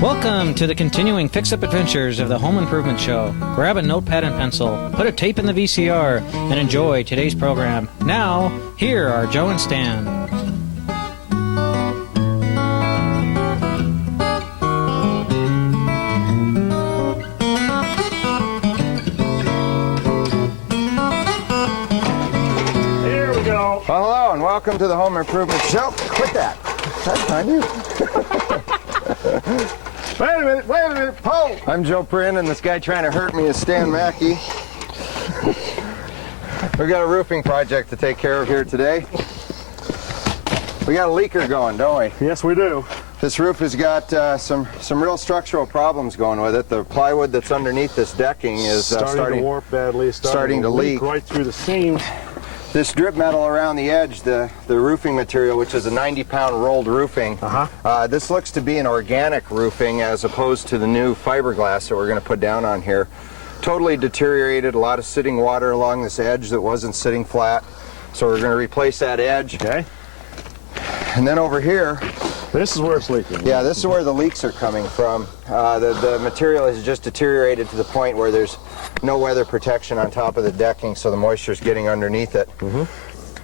Welcome to the continuing fix-up adventures of the Home Improvement Show. Grab a notepad and pencil, put a tape in the VCR, and enjoy today's program. Now, here are Joe and Stan. Here we go. Well, hello and welcome to the Home Improvement Show. Quit that. That's on you. Wait a minute. Oh! I'm Joe Prehung, and this guy trying to hurt me is Stan Mackey. We've got a roofing project to take care of here today. We got a leaker going, don't we? Yes, we do. This roof has got some real structural problems going with it. The plywood that's underneath this decking is starting to warp badly, starting to leak right through the seams. This drip metal around the edge, the roofing material, which is a 90-pound rolled roofing, this looks to be an organic roofing as opposed to the new fiberglass that we're going to put down on here. Totally deteriorated, a lot of sitting water along this edge that wasn't sitting flat. So we're going to replace that edge. Okay. And then over here, this is where it's leaking. Yeah, this is where the leaks are coming from. The material has just deteriorated to the point where there's no weather protection on top of the decking, so the moisture is getting underneath it.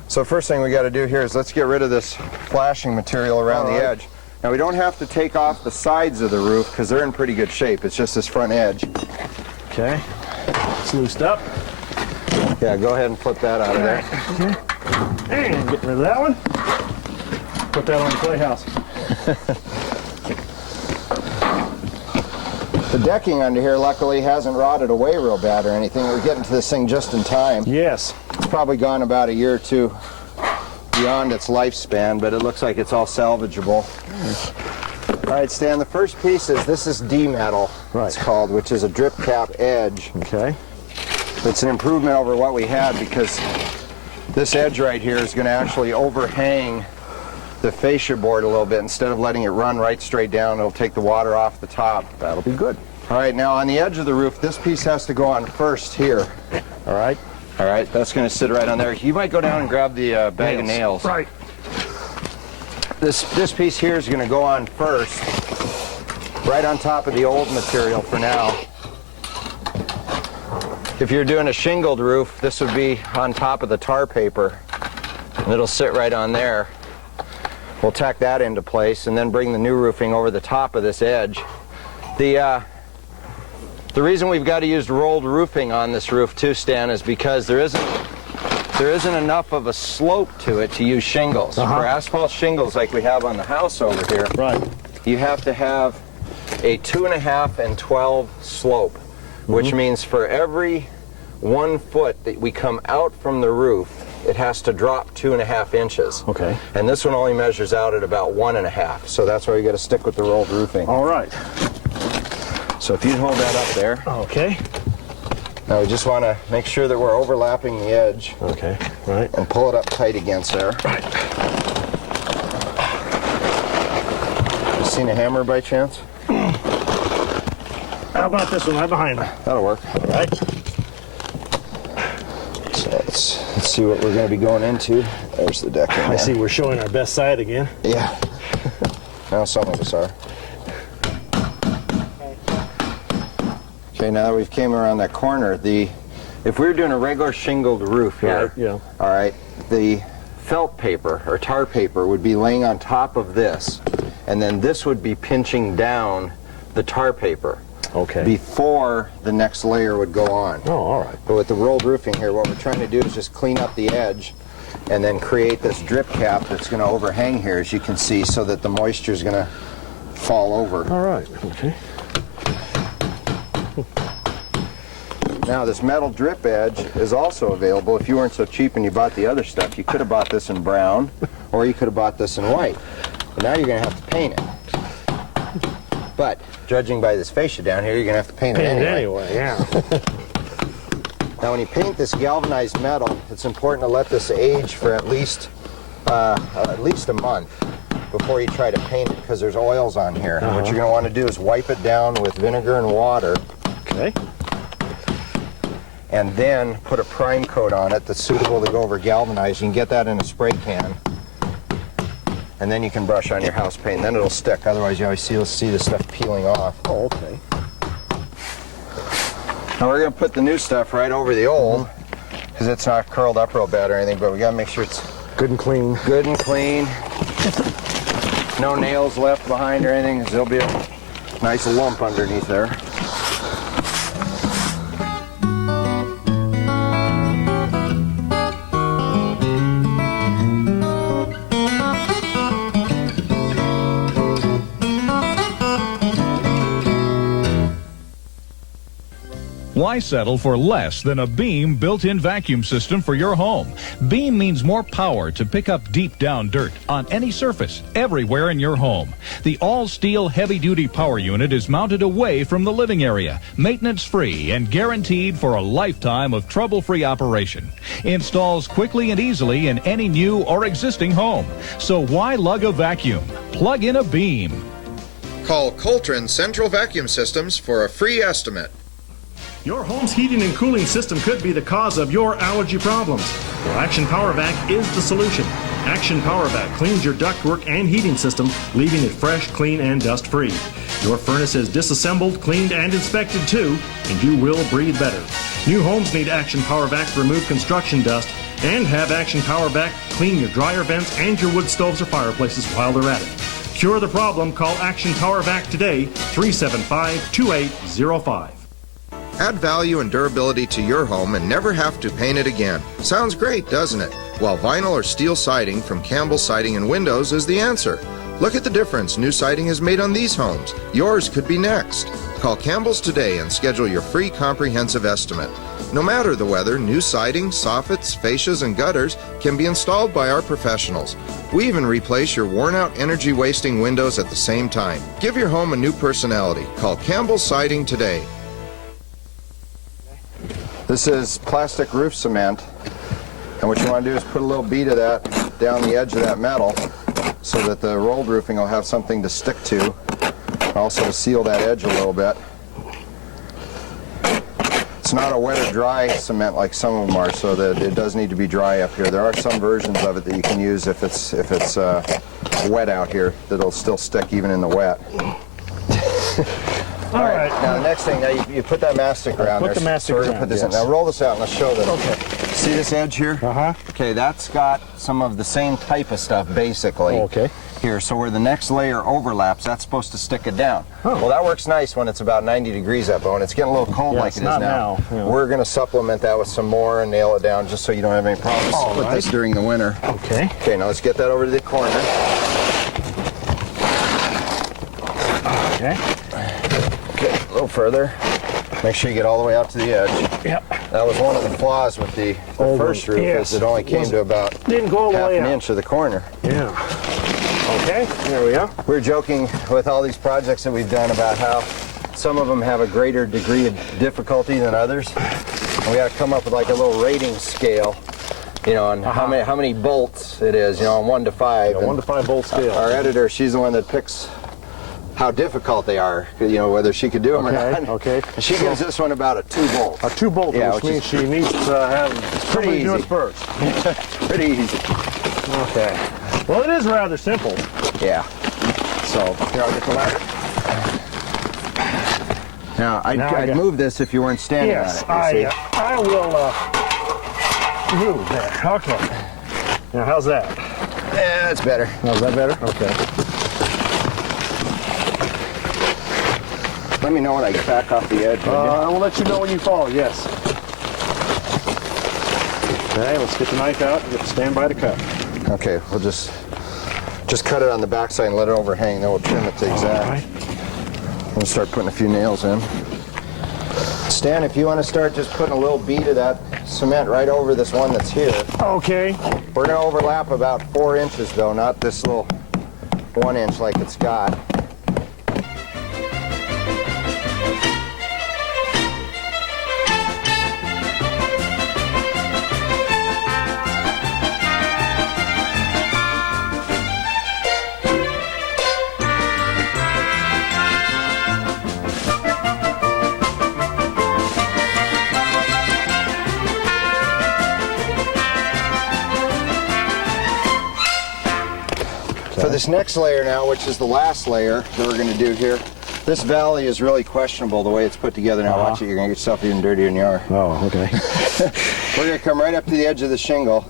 So first thing we got to do here is let's get rid of this flashing material around the edge. Now we don't have to take off the sides of the roof because they're in pretty good shape. It's just this front edge. Okay. It's loosed up. Yeah, go ahead and flip that out of there. Okay. And get rid of that one. Put that on the playhouse. The decking under here luckily hasn't rotted away real bad or anything. We're getting to this thing just in time. Yes. It's probably gone about a year or two beyond its lifespan, but it looks like it's all salvageable. All right, Stan, the first piece is, this is D-metal, it's called, which is a drip cap edge. Okay. It's an improvement over what we had because this edge right here is going to actually overhang the fascia board a little bit. Instead of letting it run right straight down, it'll take the water off the top. That'll be good. All right, now on the edge of the roof, this piece has to go on first here. All right. All right, that's going to sit right on there. You might go down and grab the bag of nails. Right. This piece here is going to go on first, right on top of the old material for now. If you're doing a shingled roof, this would be on top of the tar paper, and it'll sit right on there. We'll tack that into place and then bring the new roofing over the top of this edge. The reason we've got to use rolled roofing on this roof too, Stan, is because there isn't enough of a slope to it to use shingles. For asphalt shingles like we have on the house over here, you have to have a 2.5 and 12 slope, which means for every 1 foot that we come out from the roof, it has to drop 2.5 inches. Okay. And this one only measures out at about 1.5. So that's why you got to stick with the rolled roofing. All right. So if you'd hold that up there. Okay. Now we just want to make sure that we're overlapping the edge. Okay. Right. And pull it up tight against there. Right. You seen a hammer by chance? How about this one right behind me? That'll work. All right. So let's see what we're going to be going into. There's the deck. I see we're showing our best side again. Yeah. Now some of us are. Okay, now that we've came around that corner, if we were doing a regular shingled roof here, all right, the felt paper or tar paper would be laying on top of this, and then this would be pinching down the tar paper. Okay. Before the next layer would go on. Oh, all right. But with the rolled roofing here, what we're trying to do is just clean up the edge and then create this drip cap that's going to overhang here, as you can see, so that the moisture is going to fall over. All right. Okay. Now, this metal drip edge is also available. If you weren't so cheap and you bought the other stuff, you could have bought this in brown, or you could have bought this in white. But now you're going to have to paint it. But judging by this fascia down here, you're going to have to paint it anyway. Yeah. Now, when you paint this galvanized metal, it's important to let this age for at least a month before you try to paint it, because there's oils on here. And what you're going to want to do is wipe it down with vinegar and water. Okay. And then put a prime coat on it that's suitable to go over galvanized. You can get that in a spray can. and then you can brush on your house paint, and then it'll stick. Otherwise, you always see the stuff peeling off. Oh, okay. Now we're going to put the new stuff right over the old, because it's not curled up real bad or anything, but we got to make sure it's good and clean. Good and clean. No nails left behind or anything, because there'll be a nice lump underneath there. Why settle for less than a Beam built-in vacuum system for your home? Beam means more power to pick up deep down dirt on any surface, everywhere in your home. The all-steel heavy-duty power unit is mounted away from the living area, maintenance-free and guaranteed for a lifetime of trouble-free operation. Installs quickly and easily in any new or existing home. So why lug a vacuum? Plug in a Beam. Call Coltrane Central Vacuum Systems for a free estimate. Your home's heating and cooling system could be the cause of your allergy problems. Well, Action Power Vac is the solution. Action Power Vac cleans your ductwork and heating system, leaving it fresh, clean, and dust-free. Your furnace is disassembled, cleaned, and inspected too, and you will breathe better. New homes need Action Power Vac to remove construction dust, and have Action Power Vac clean your dryer vents and your wood stoves or fireplaces while they're at it. Cure the problem. Call Action Power Vac today, 375-2805. Add value and durability to your home and never have to paint it again. Sounds great, doesn't it? While vinyl or steel siding from Campbell Siding and Windows is the answer. Look at the difference new siding has made on these homes. Yours could be next. Call Campbell's today and schedule your free comprehensive estimate. No matter the weather, new siding, soffits, fascias, and gutters can be installed by our professionals. We even replace your worn-out, energy-wasting windows at the same time. Give your home a new personality. Call Campbell's Siding today. This is plastic roof cement, and what you want to do is put a little bead of that down the edge of that metal so that the rolled roofing will have something to stick to, also to seal that edge a little bit. It's not a wet or dry cement like some of them are, so that it does need to be dry up here. There are some versions of it that you can use if it's wet out here that'll still stick even in the wet. All right. Now the next thing, now you put that mastic around there. Put the mastic around. Put this yes. in. Now roll this out and let's show this. Okay. See this edge here? Uh-huh. Okay, that's got some of the same type of stuff basically. Okay. Here, so where the next layer overlaps, that's supposed to stick it down. Oh. Well, that works nice when it's about 90 degrees up, when it's getting a little cold Yeah, like it's it is not now. now, yeah. We're going to supplement that with some more and nail it down just so you don't have any problems with this during the winter. Okay. Okay, now let's get that over to the corner. Okay. Okay, a little further. Make sure you get all the way out to the edge. Yep. That was one of the flaws with the first roof, yes. is it only came to about Didn't go all the half way an out. inch of the corner. Yeah. Okay, there we go. We're joking with all these projects that we've done about how some of them have a greater degree of difficulty than others. And we got to come up with like a little rating scale, you know, on how many bolts it is, you know, on 1 to 5. A 1 to 5 bolt scale. Our editor, she's the one that picks how difficult they are, you know, whether she could do them or not. Okay. And she gives this one about a 2 bolt. A 2 bolt, Yeah, which which means she needs to have somebody do easy. it first. Pretty easy. Okay. Well, it is rather simple. Yeah. So, here, I'll get the ladder. Now, I'd move this if you weren't standing Yes, on it. I will move there. Okay. Now, how's that? Yeah, that's better. Oh, is that better? Okay. Let me know when I get back off the edge. I will let you know when you fall, yes. Okay, let's get the knife out and stand by to cut. Okay, we'll just cut it on the backside and let it overhang, then we'll trim it to exact. Right. We'll start putting a few nails in. Stan, if you want to start just putting a little bead of that cement right over this one that's here. Okay. We're going to overlap about 4 inches though, not this little 1 inch like it's got. For this next layer now, which is the last layer that we're going to do here, this valley is really questionable the way it's put together now. Watch it, you're going to get yourself even dirtier than you are. Oh, okay. We're going to come right up to the edge of the shingle,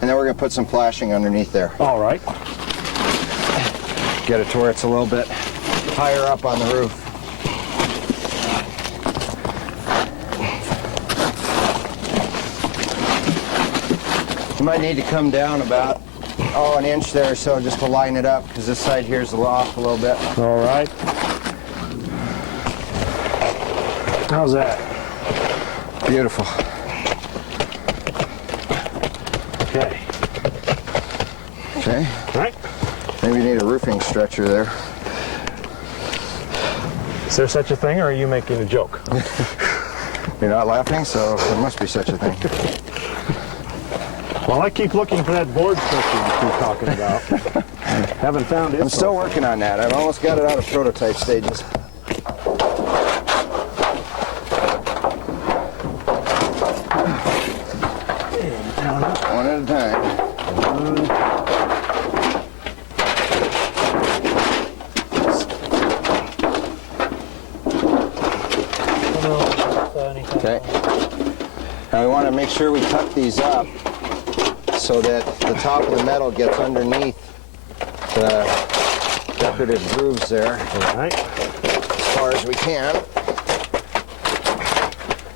and then we're going to put some flashing underneath there. All right. Get it to where it's a little bit higher up on the roof. You might need to come down about, an inch there or so just to line it up, because this side here is off a little bit. All right. How's that? Beautiful. Okay. Okay. All right. Maybe you need a roofing stretcher there. Is there such a thing, or are you making a joke? You're not laughing, so there must be such a thing. Well, I keep looking for that board stretcher you keep talking about. Haven't found it. I'm still working on that. I've almost got it out of prototype stages. One at a time. Okay. Now we want to make sure we tuck these up so that the top of the metal gets underneath the decorative grooves there. All right. As far as we can.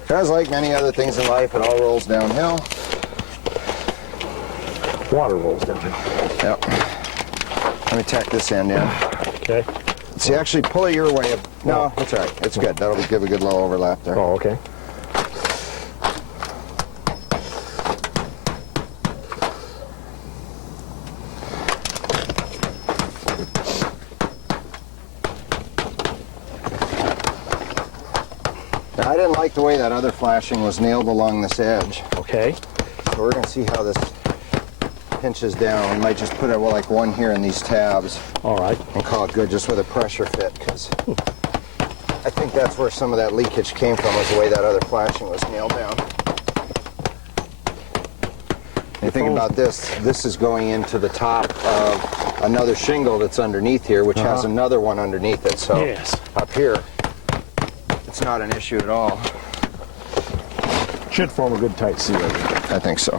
Because like many other things in life, it all rolls downhill. Water rolls down. Yep. Let me tack this end in. Okay. See, actually pull it your way up. No, that's all right. It's good. That'll give a good low overlap there. Oh, okay. Now, I didn't like the way that other flashing was nailed along this edge. Okay. So we're going to see how this pinches down. We might just put it like one here in these tabs. All right. And call it good just with a pressure fit, because I think that's where some of that leakage came from, was the way that other flashing was nailed down. And you think about this, this is going into the top of another shingle that's underneath here, which has another one underneath it. So Yes. up here, it's not an issue at all. Should form a good tight seal. I think so.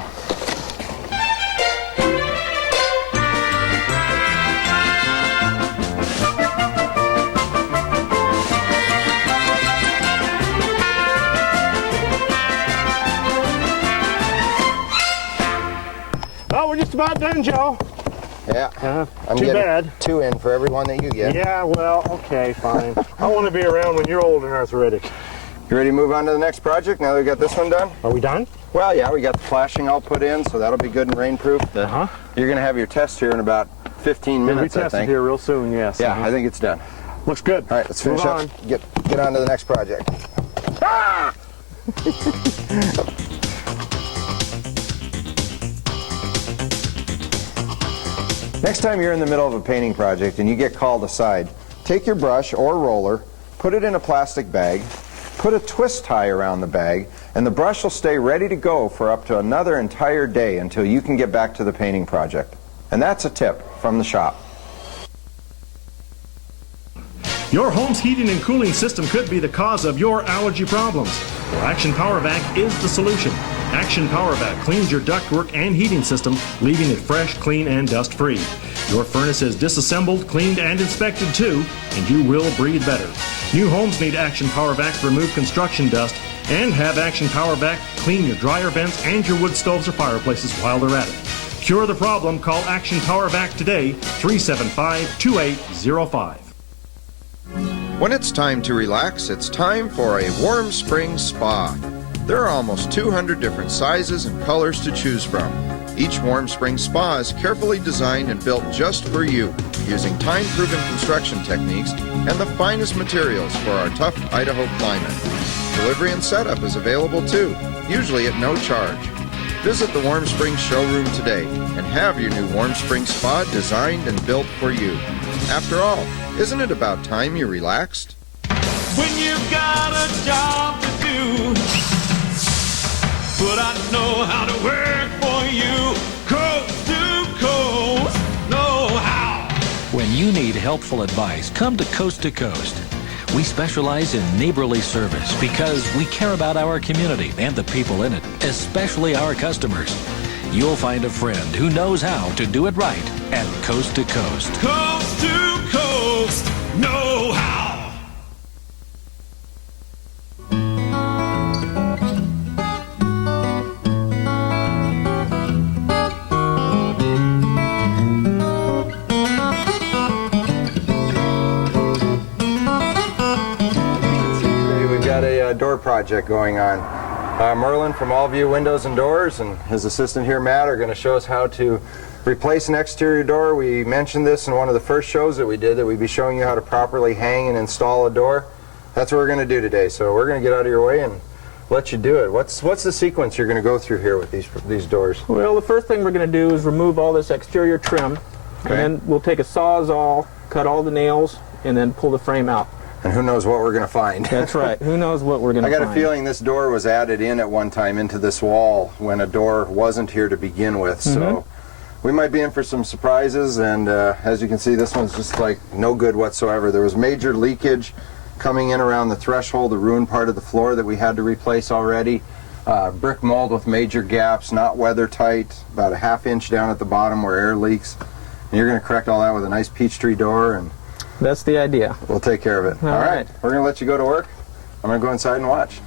Oh, we're just about done, Joe. Yeah. I'm Too getting bad. 2 in for every one that you get. Yeah, well, okay, fine. I want to be around when you're old and arthritic. You ready to move on to the next project now that we got this one done? Are we done? Well, yeah, we got the flashing all put in, so that'll be good and rainproof. Uh-huh. You're going to have your test here in about 15 We'll be minutes, I tested think. here real soon, yes. Yeah, I think it's done. Looks good. All right, let's finish Move up. on. Get on to the next project. Ah! Next time you're in the middle of a painting project and you get called aside, take your brush or roller, put it in a plastic bag, put a twist tie around the bag, and the brush will stay ready to go for up to another entire day until you can get back to the painting project. And that's a tip from the shop. Your home's heating and cooling system could be the cause of your allergy problems. Well, Action Power Vac is the solution. Action Power Vac cleans your ductwork and heating system, leaving it fresh, clean, and dust-free. Your furnace is disassembled, cleaned, and inspected too, and you will breathe better. New homes need Action Power Vac to remove construction dust, and have Action Power Vac clean your dryer vents and your wood stoves or fireplaces while they're at it. Cure the problem. Call Action Power Vac today, 375-2805. When it's time to relax, it's time for a Warm Springs Spa. There are almost 200 different sizes and colors to choose from. Each Warm Springs Spa is carefully designed and built just for you, using time-proven construction techniques and the finest materials for our tough Idaho climate. Delivery and setup is available too, usually at no charge. Visit the Warm Springs showroom today and have your new Warm Springs Spa designed and built for you. After all, isn't it about time you relaxed? When you've got a job to do, but I know how to work for you, coast to coast, know how. you need helpful advice, come to Coast to Coast. We specialize in neighborly service because we care about our community and the people in it, especially our customers. You'll find a friend who knows how to do it right at Coast to Coast. Coast to coast, know how. Door project going on. Merlin from Allview Windows and Doors and his assistant here, Matt, are going to show us how to replace an exterior door. We mentioned this in one of the first shows that we did, that we'd be showing you how to properly hang and install a door. That's what we're going to do today. So we're going to get out of your way and let you do it. What's the sequence you're going to go through here with these doors? Well, the first thing we're going to do is remove all this exterior trim, and then we'll take a Sawzall, cut all the nails, and then pull the frame out. And who knows what we're going to find. That's right. Who knows what we're going to find. I got a feeling this door was added in at one time into this wall when a door wasn't here to begin with. So we might be in for some surprises. And as you can see, this one's just like no good whatsoever. There was major leakage coming in around the threshold, the ruined part of the floor that we had to replace already. Brick mold with major gaps, not weather tight, about a ½ inch down at the bottom where air leaks. And you're going to correct all that with a nice peach tree door, and that's the idea. We'll take care of it. All right. We're going to let you go to work. I'm going to go inside and watch.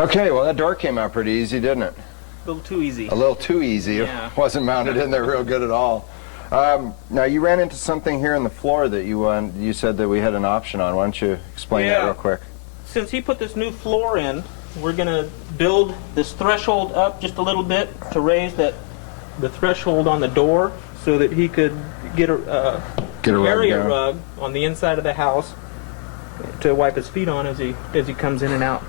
Okay, well that door came out pretty easy, didn't it? A little too easy. A little too easy. Yeah. It wasn't mounted in there real good at all. Now you ran into something here in the floor that you said that we had an option on. Why don't you explain that real quick? Since he put this new floor in, we're going to build this threshold up just a little bit to raise the threshold on the door so that he could get a area rug on the inside of the house to wipe his feet on as he comes in and out.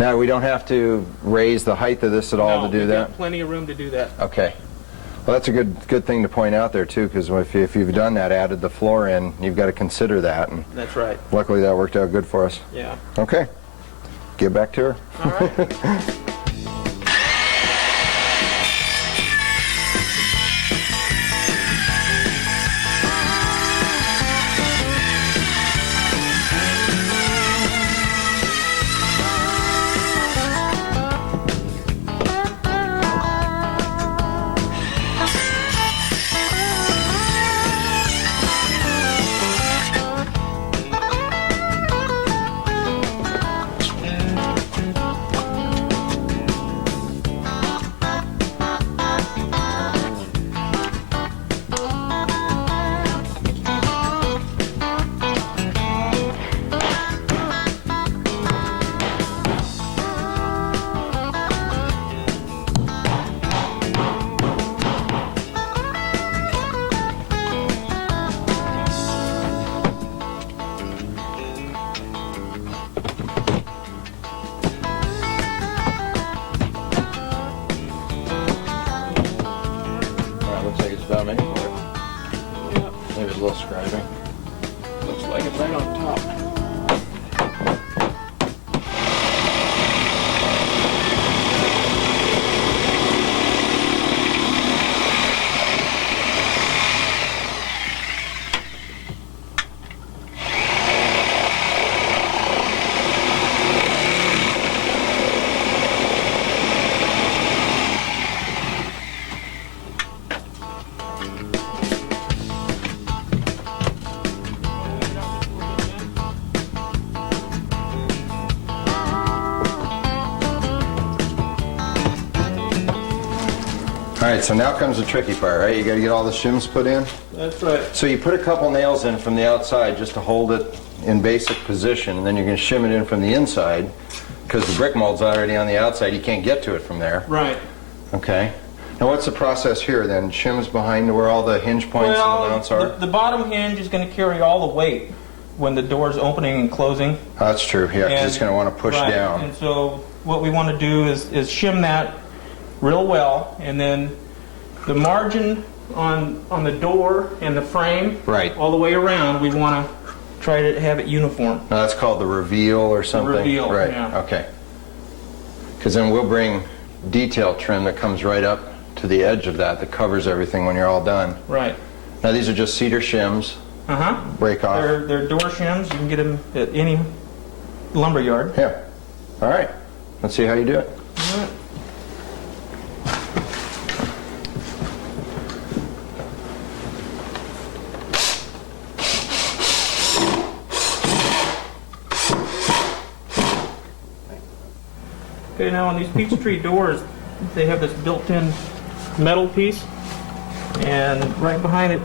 Now, we don't have to raise the height of this at all to do that? No, we've got plenty of room to do that. Okay. Well, that's a good thing to point out there, too, because if you've done that, added the floor in, you've got to consider that. And that's right. Luckily, that worked out good for us. Yeah. Okay. Get back to her. All right. looks like it's about made for it. Yep. Maybe it's a little scribing. Looks like it's right on top. All right, so now comes the tricky part, right? You got to get all the shims put in. That's right. So you put a couple nails in from the outside just to hold it in basic position, and then you're going to shim it in from the inside because the brick mold's already on the outside. You can't get to it from there. Right. Okay. Now what's the process here then? Shims behind where all the hinge points and the mounts are? The bottom hinge is going to carry all the weight when the door's opening and closing. That's true, yeah, because it's going to want to push right. down. And so what we want to do is shim that real well, and then the margin on the door and the frame, right, all the way around, we want to try to have it uniform. Now that's called the reveal or something? The reveal, right, yeah. Okay. Because then we'll bring detail trim that comes right up to the edge of that covers everything when you're all done. Right. Now these are just cedar shims. Uh-huh. Break off. They're door shims. You can get them at any lumber yard. Yeah. All right. Let's see how you do it. All right. Okay, now on these Peachtree doors, they have this built-in metal piece, and right behind it,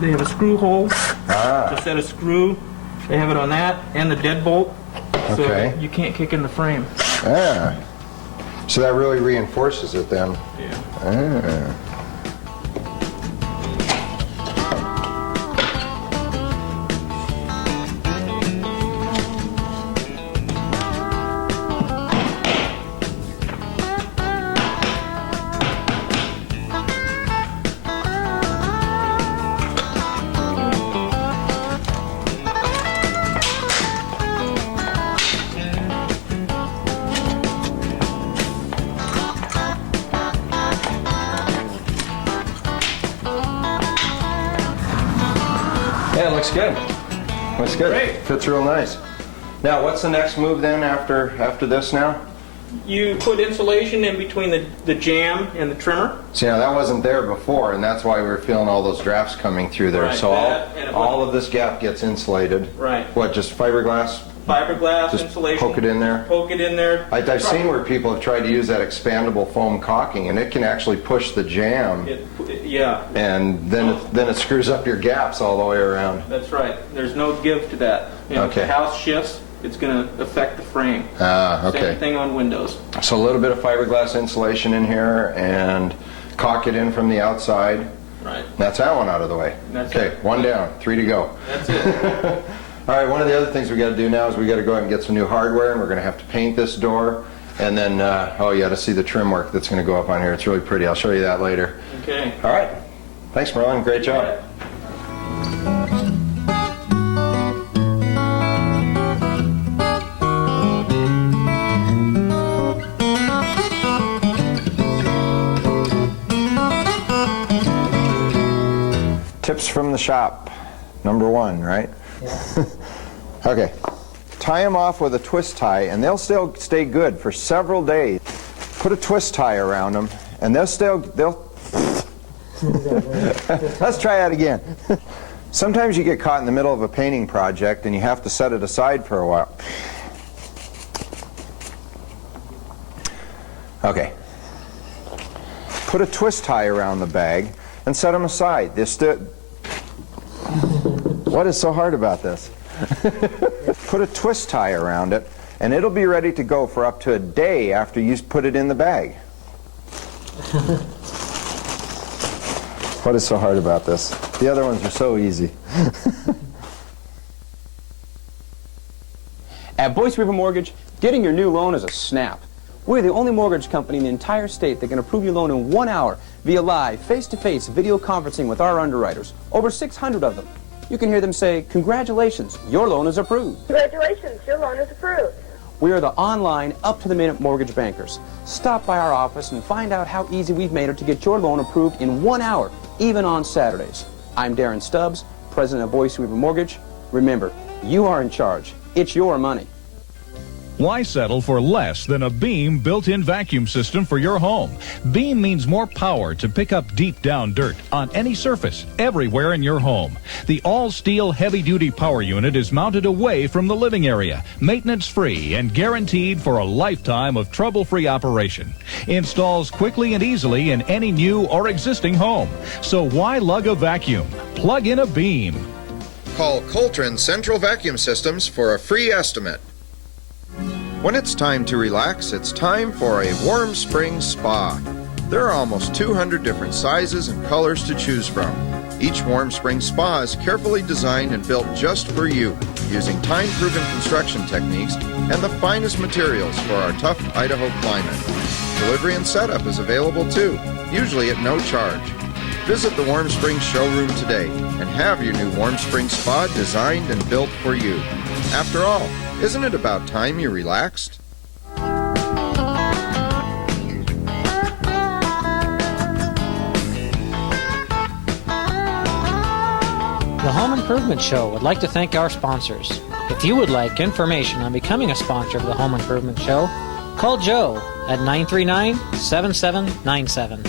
they have a screw hole to set a screw. They have it on that and the deadbolt, so Okay. that you can't kick in the frame. Ah. So that really reinforces it then. Yeah. Ah. Yeah, it looks good. Looks good. Great. Fits real nice. Now, what's the next move then after this now? You put insulation in between the jamb and the trimmer. See, now that wasn't there before, and that's why we were feeling all those drafts coming through there. Right, So that, and all of this gap gets insulated. Right. What, just fiberglass? Fiberglass Just insulation. poke it in there? Poke it in there. I've seen where people have tried to use that expandable foam caulking, and it can actually push the jam, Yeah, and then it screws up your gaps all the way around. that's right. There's no give to that. You know, Okay. If the house shifts, it's going to affect the frame. Ah, okay. Same thing on windows. So a little bit of fiberglass insulation in here, and caulk it in from the outside. Right. That's that one out of the way. That's Okay, it. one down, 3 to go. That's it. All right, one of the other things we got to do now is we got to go out and get some new hardware, and we're going to have to paint this door. And then, oh, you got to see the trim work that's going to go up on here. It's really pretty. I'll show you that later. Okay. All right. Thanks, Merlin. Great job. Tips from the shop. Number 1, right? Yeah. Okay. Tie them off with a twist tie, and they'll still stay good for several days. Put a twist tie around them, and they'll Let's try that again. Sometimes you get caught in the middle of a painting project, and you have to set it aside for a while. Okay. Put a twist tie around the bag and set them aside. What is so hard about this? Put a twist tie around it, and it'll be ready to go for up to a day after you put it in the bag. What is so hard about this? The other ones are so easy. At Boyce River Mortgage, getting your new loan is a snap. We're the only mortgage company in the entire state that can approve your loan in 1 hour via live, face-to-face video conferencing with our underwriters. Over 600 of them. You can hear them say, "Congratulations, your loan is approved." Congratulations, your loan is approved. We are the online, up-to-the-minute mortgage bankers. Stop by our office and find out how easy we've made it to get your loan approved in 1 hour, even on Saturdays. I'm Darren Stubbs, president of Boise River Mortgage. Remember, you are in charge. It's your money. Why settle for less than a Beam built-in vacuum system for your home? Beam means more power to pick up deep down dirt on any surface, everywhere in your home. The all-steel heavy-duty power unit is mounted away from the living area, maintenance-free and guaranteed for a lifetime of trouble-free operation. Installs quickly and easily in any new or existing home. So why lug a vacuum? Plug in a Beam. Call Coltrane Central Vacuum Systems for a free estimate. When it's time to relax, it's time for a Warm Springs Spa. There are almost 200 different sizes and colors to choose from. Each Warm Springs Spa is carefully designed and built just for you, using time-proven construction techniques and the finest materials for our tough Idaho climate. Delivery and setup is available too, usually at no charge. Visit the Warm Springs showroom today and have your new Warm Springs Spa designed and built for you. After all, isn't it about time you relaxed? The Home Improvement Show would like to thank our sponsors. If you would like information on becoming a sponsor of the Home Improvement Show, call Joe at 939-7797.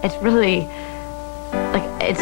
It's really, like, it's